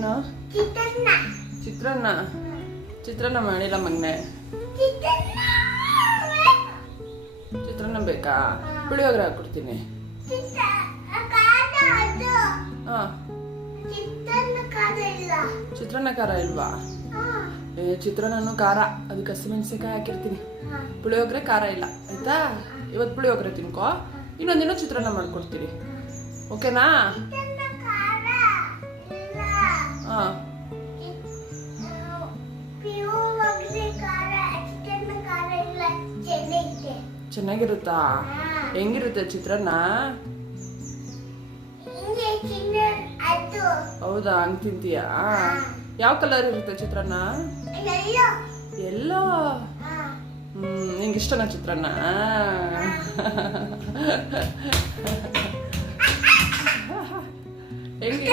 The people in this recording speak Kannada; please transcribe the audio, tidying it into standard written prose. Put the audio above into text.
ಏನು ಚಿತ್ರಾನ್ನ ಚಿತ್ರಾನ್ನ ಮಾಡಿಲ್ಲ ಮಗನೆ. ಚಿತ್ರಾನ್ನ ಬೇಕಾ? ಪುಳಿಯೋಗರೆ ಹಾಕ್ಕೊಡ್ತೀನಿ. ಹಾಂ ಚಿತ್ರಾನ್ನ ಖಾರ ಇಲ್ವಾ? ಚಿತ್ರಾನ್ನೂ ಖಾರ, ಅದಕ್ಕೆ ಹಸಿಮೆಣಸಿನ್ಕಾಯಿ ಹಾಕಿರ್ತೀನಿ. ಪುಳಿಯೋಗರೆ ಖಾರ ಇಲ್ಲ ಆಯ್ತಾ? ಇವತ್ತು ಪುಳಿಯೋಗರೆ ತಿನ್ಕೋ, ಇನ್ನೊಂದಿನ ಚಿತ್ರಾನ್ನ ಮಾಡ್ಕೊಡ್ತೀನಿ. ಓಕೆನಾ? ಹಾಂ ಚೆನ್ನಾಗಿರುತ್ತಾ? ಹೆಂಗಿರುತ್ತೆ ಚಿತ್ರಾನ್ನ? ಹೌದಾ, ಹಂಗ್ ತಿಂತೀಯಾ? ಯಾವ ಕಲರ್ ಇರುತ್ತೆ ಚಿತ್ರಾನ್ನ? ಎಲ್ಲೋ. ನಿಂಗೆ ಇಷ್ಟನಾ ಚಿತ್ರಾನ್ನ? ಹೆಂಗೆ